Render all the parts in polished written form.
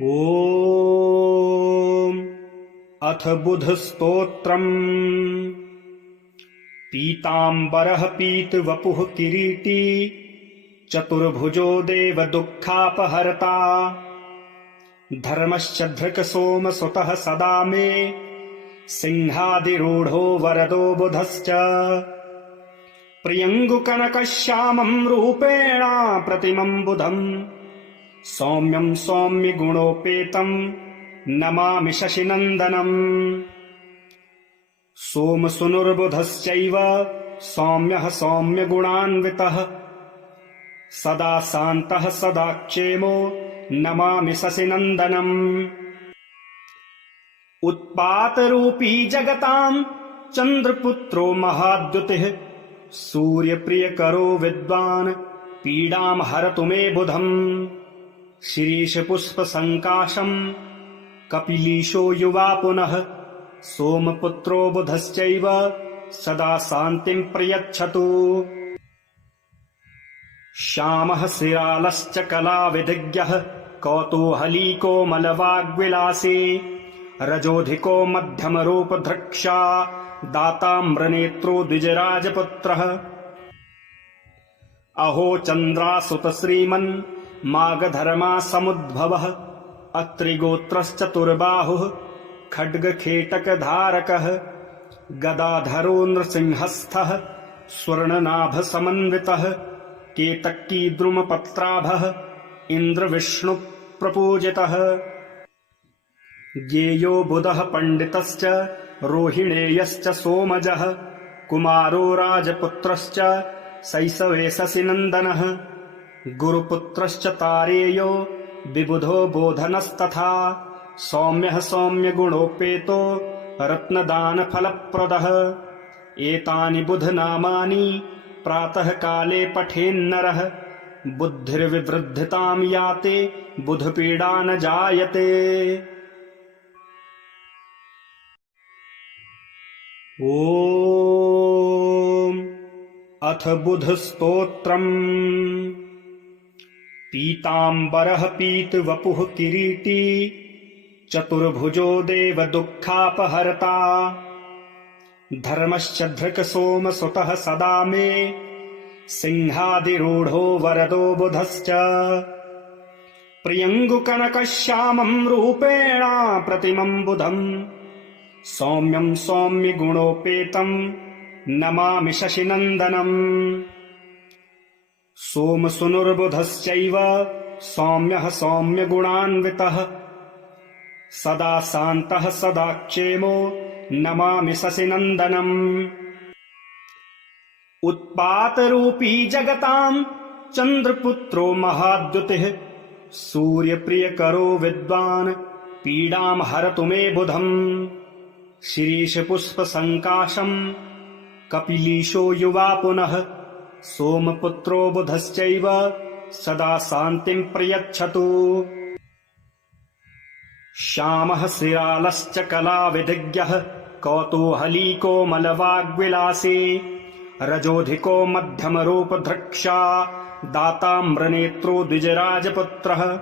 ॐ अथ बुधस्तोत्रम्। पीताम्बरः पीतवपुः किरीटी, चतुर्भुजो देवदुःखापहर्ता, धर्मश्चन्द्रकसोमसुतः सदा मे, सिंहादिरूढो वरदो बुधश्च। प्रियङ्गुकनकश्यामम् रूपेण प्रतिमम् बुधम्, सौम्यम् सौम्यगुणोपेतम् नमामि शशिनन्दनम्। सोमसुनुर्बुधश्चैव सौम्यः सौम्यगुणान्वितः, सदा शान्तः सदा क्षेमो नमामि शशिनन्दनम्। उत्पातरूपी जगताम् चन्द्रपुत्रो महाद्युतिः, सूर्यप्रियकरो विद्वान् पीडाम् हरतु मे बुधम्। शिरीषपुष्पसङ्काशम् कपिलीशो युवा पुनः, सोमपुत्रो बुधश्चैव सदा शान्तिम् प्रयच्छतु। श्यामः शिरालश्च कलाविधिज्ञः, कौतूहली कोमलवाग्विलासी, रजोधिको मध्यमरूपधृक्षा, दाताम्रनेत्रो द्विजराजपुत्रः। अहो चन्द्रासुत श्रीमन् मागधर्मा समुद्भवः, अत्रिगोत्रश्चतुर्बाहुः खड्गखेटकधारकः, गदाधरो नृसिंहस्थः स्वर्णनाभसमन्वितः, केतकीद्रुमपत्राभः इन्द्रविष्णुप्रपूजितः। ज्ञेयो बुधः पण्डितश्च रोहिणेयश्च सोमजः, कुमारो राजपुत्रश्च शैशवे शशिनन्दनः। गुरुपुत्रश्च तारेयो विबुधो बोधनस्तथा, सौम्यः सौम्यगुणोपेतो रत्नदानफलप्रदः। एतानि बुधनामानि प्रातः काले पठेन्नरः, बुद्धिर्विवृद्धिताम् याते बुधपीडा न जायते। ॐ अथ बुधस्तोत्रम्। पीताम्बरः पीतवपुः किरीटी, चतुर्भुजो देवदुःखापहर्ता, धर्मश्चन्द्रकसोमसुतः सदा मे, सिंहादिरूढो वरदो बुधश्च। प्रियङ्गुकनकश्यामम् रूपेण प्रतिमम् बुधम्, सौम्यम् सौम्यगुणोपेतम् नमामि शशिनन्दनम्। सोमसुनुर्बुधश्चैव सौम्यः सौम्यगुणान्वितः, सदा शान्तः सदा क्षेमो नमामि शशिनन्दनम्। उत्पातरूपी जगताम् चन्द्रपुत्रो महाद्युतिः, सूर्यप्रियकरो विद्वान् पीडाम् हरतु मे बुधम्। शिरीषपुष्पसङ्काशम् कपिलीशो युवा पुनः, सोमपुत्रो बुधश्चैव सदा शान्तिम् प्रयच्छतु। श्यामः शिरालश्च कलाविधिज्ञः, कौतूहली कोमलवाग्विलासी, रजोधिको मध्यमरूपधृक्षा, दाताम्रनेत्रो द्विजराजपुत्रः।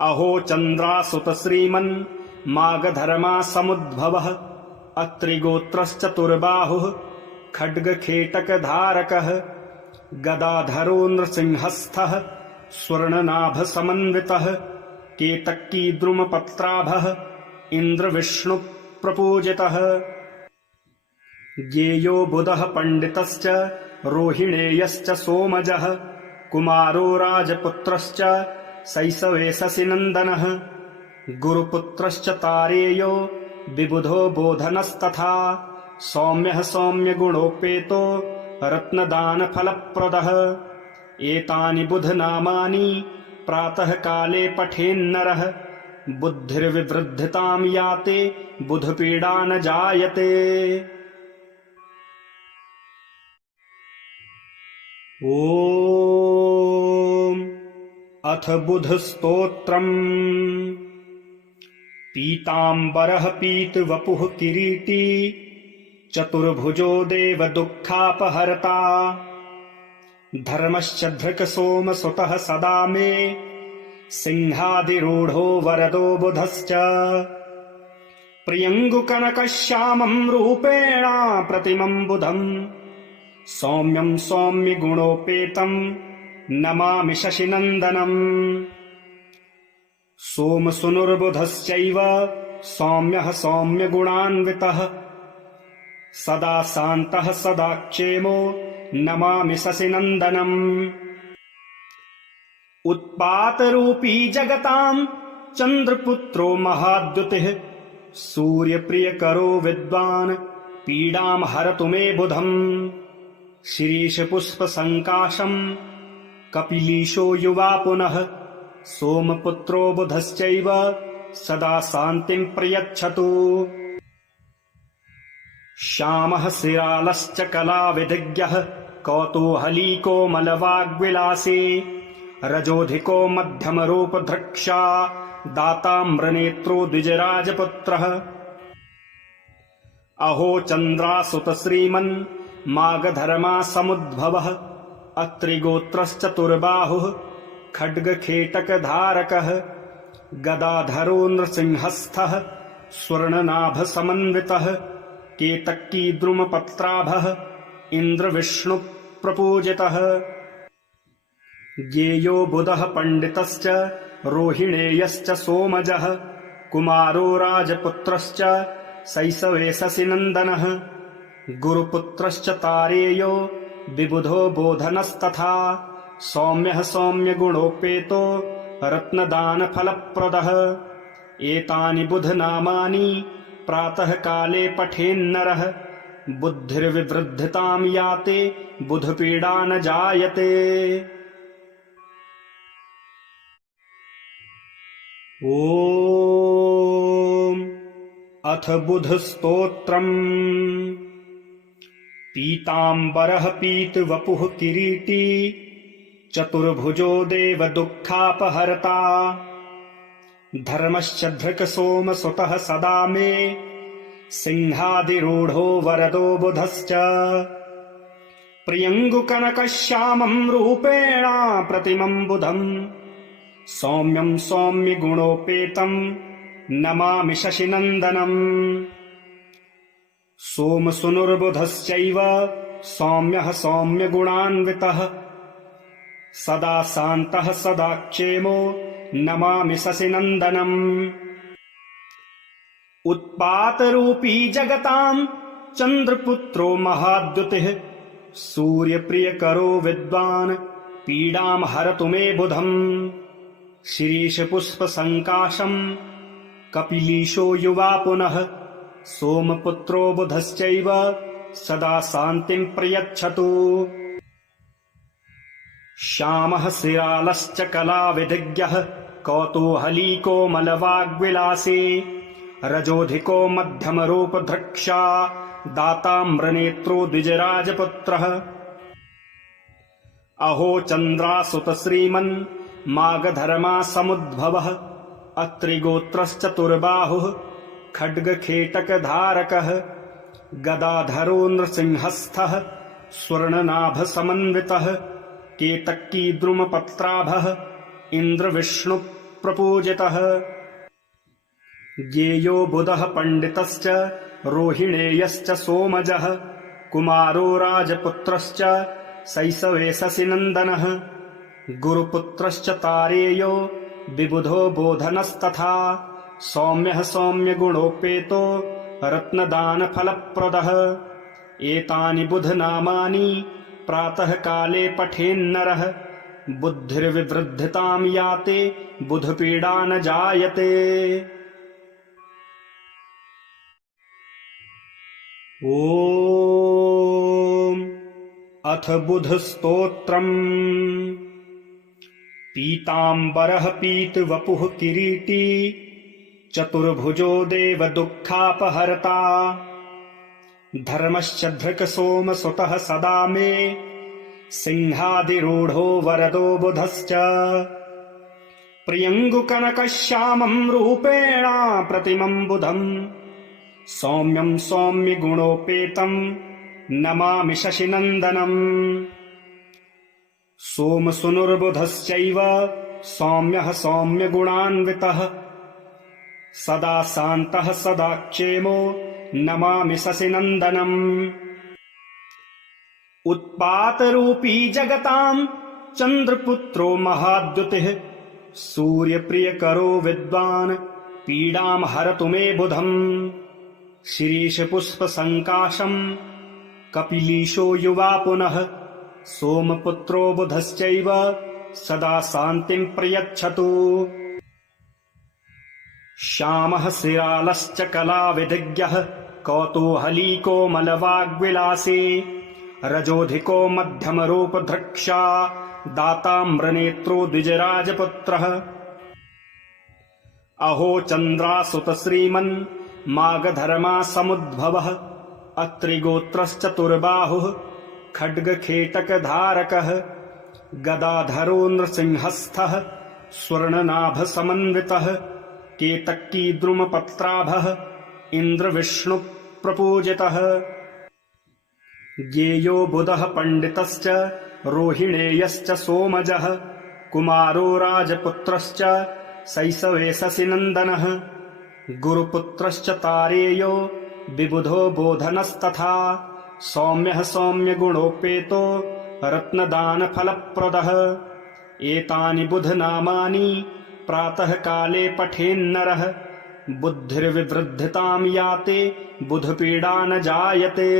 अहो चन्द्रासुत श्रीमन् मागधर्मा समुद्भवः, अत्रिगोत्रश्चतुर्बाहुः खड्गखेटकधारकः, गदाधरो नृसिंहस्थः स्वर्णनाभसमन्वितः, केतकीद्रुमपत्राभः इन्द्रविष्णुप्रपूजितः। ज्ञेयो बुधः पण्डितश्च रोहिणेयश्च सोमजः, कुमारो राजपुत्रश्च शैशवे शशिनन्दनः। गुरुपुत्रश्च तारेयो विबुधो बोधनस्तथा, सौम्यः सौम्यगुणोपेतो रत्नदानफलप्रदः। एतानि बुधनामानि प्रातः काले पठेन्नरः, बुद्धिर्विवृद्धिताम् याते बुधपीडा न जायते। ॐ अथ बुधस्तोत्रम्। पीताम्बरः पीतवपुः किरीटी, चतुर्भुजो देवदुःखापहर्ता, धर्मश्चन्द्रकसोमसुतः सदा मे, सिंहादिरूढो वरदो बुधश्च प्रियङ्गुकनकश्यामम् रूपेण प्रतिमम् बुधम् सौम्यम् सौम्यगुणोपेतम् नमामि शशिनन्दनम् सोमसुनुर्बुधश्चैव सौम्यः सौम्यगुणान्वितः सदा शान्तः सदा क्षेमो नमामि शशिनन्दनम् उत्पातरूपी जगताम् चन्द्रपुत्रो महाद्युतिः सूर्यप्रियकरो विद्वान् पीडाम् हरतु मे बुधम् शिरीषपुष्पसङ्काशम् कपिलीशो युवा पुनः सोमपुत्रो बुधश्चैव सदा शान्तिम् प्रयच्छतु श्यामः शिरालश्च कलाविधिज्ञः कौतूहली कोमलवाग्विलासी रजोधिको मध्यमरूपधृक्षा दाताम्रनेत्रो द्विजराजपुत्रः अहो चन्द्रासुत श्रीमन् मागधर्मा समुद्भवः अत्रिगोत्रश्चतुर्बाहुः खड्गखेटकधारकः गदाधरो नृसिंहस्थः स्वर्णनाभसमन्वितः केतकीद्रुमपत्राभः इन्द्रविष्णुप्रपूजितः ज्ञेयो बुधः पण्डितश्च रोहिणेयश्च सोमजः कुमारो राजपुत्रश्च शैशवे शशिनन्दनः गुरुपुत्रश्च तारेयो विबुधो बोधनस्तथा सौम्यः सौम्यगुणोपेतो रत्नदानफलप्रदः एतानि बुधनामानि प्रातः काले पठेन्नरः बुद्धिर्विवृद्धिताम् याते बुधपीडा न जायते। ॐ अथ बुधस्तोत्रम् पीताम्बरः पीतवपुः किरीटी चतुर्भुजो देवदुःखापहर्ता धर्मश्च धृक्सोमसुतः सदा मे सिंहादिरूढो वरदो बुधश्च प्रियङ्गुकनकश्यामम् रूपेण प्रतिमम् बुधम् सौम्यम् सौम्यगुणोपेतम् नमामि शशिनन्दनम् सोमसुनुर्बुधश्चैव सौम्यः सौम्यगुणान्वितः सदा शान्तः सदा क्षेमो नमामि शशिनन्दनम् उत्पातरूपी जगताम् चन्द्रपुत्रो महाद्युतिः सूर्यप्रियकरो विद्वान् पीडाम् हरतु मे बुधम् शिरीषपुष्पसङ्काशम् कपिलीशो युवा पुनः सोमपुत्रो बुधश्चैव सदा शान्तिम् प्रयच्छतु श्यामः शिरालश्च कलाविधिज्ञः कौतूहली कोमलवाग्विलासी रजोधिको मध्यमरूपधृक्षा दाताम्रनेत्रो द्विजराजपुत्रः अहो चन्द्रासुत श्रीमन् मागधर्मा समुद्भवः अत्रिगोत्रश्चतुर्बाहुः खड्गखेटकधारकः गदाधरो नृसिंहस्थः स्वर्णनाभसमन्वितः केतकीद्रुमपत्राभः इन्द्रविष्णुप्रपूजितः ज्ञेयो बुधः पण्डितश्च रोहिणेयश्च सोमजः कुमारो राजपुत्रश्च शैशवे शशिनन्दनः गुरुपुत्रश्च तारेयो विबुधो बोधनस्तथा सौम्यः सौम्यगुणोपेतो रत्नदानफलप्रदः एतानि बुधनामानि प्रातः काले पठेन्नरः बुद्धिर्विवृद्धिताम् याते बुधपीडा न जायते। ॐ अथ बुधस्तोत्रम् पीताम्बरः पीतवपुः किरीटी चतुर्भुजो देवदुःखापहर्ता धर्मश्च धृक्सोमसुतः सदा मे सिंहादिरूढो वरदो बुधश्च प्रियङ्गुकनकश्यामम् रूपेण प्रतिमम् बुधम् सौम्यम् सौम्यगुणोपेतम् नमामि शशिनन्दनम् सोमसुनुर्बुधश्चैव सौम्यः सौम्यगुणान्वितः सदा शान्तः सदा क्षेमो नमामि शशिनन्दनम् उत्पातरूपी जगताम् चन्द्रपुत्रो महाद्युतिः सूर्यप्रियकरो विद्वान् पीडाम् हरतु मे बुधम् शिरीषपुष्पसङ्काशम् कपिलीशो युवा पुनः सोमपुत्रो बुधश्चैव सदा शान्तिम् प्रयच्छतु श्यामः शिरालश्च कलाविधिज्ञः कौतूहली कोमलवाग्विलासी रजोधिको मध्यमरूपधृक्षा दाताम्रनेत्रो द्विजराजपुत्रः अहो चन्द्रासुत श्रीमन् मागधर्मा समुद्भवः अत्रिगोत्रश्चतुर्बाहुः खड्गखेटकधारकः गदाधरो नृसिंहस्थः स्वर्णनाभसमन्वितः केतकीद्रुमपत्राभः इन्द्रविष्णुप्रपूजितः ज्ञेयो बुधः पण्डितश्च रोहिणेयश्च सोमजः कुमारो राजपुत्रश्च शैशवे शशिनन्दनः गुरुपुत्रश्च तारेयो विबुधो बोधनस्तथा सौम्यः सौम्यगुणोपेतो रत्नदानफलप्रदः एतानि बुधनामानि प्रातः काले पठेन्नरः बुद्धिर्विवृद्धितां याते बुधपीडा न जायते।